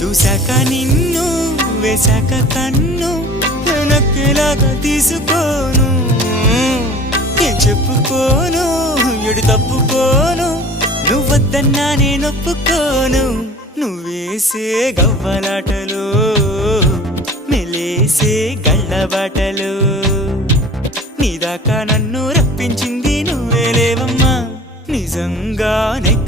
చూశాక నిన్ను వేశాక కన్ను నక్కేలాగా తీసుకోను ఏం చెప్పుకోను ఎడు తప్పుకోను నువ్వద్దన్నా నేనొప్పుకోను నువ్వేసే గవ్వలాటలు మెలేసే గళ్ళబాటలు నీదాకా నన్ను రప్పించింది నువ్వేలేవమ్మా నిజంగానే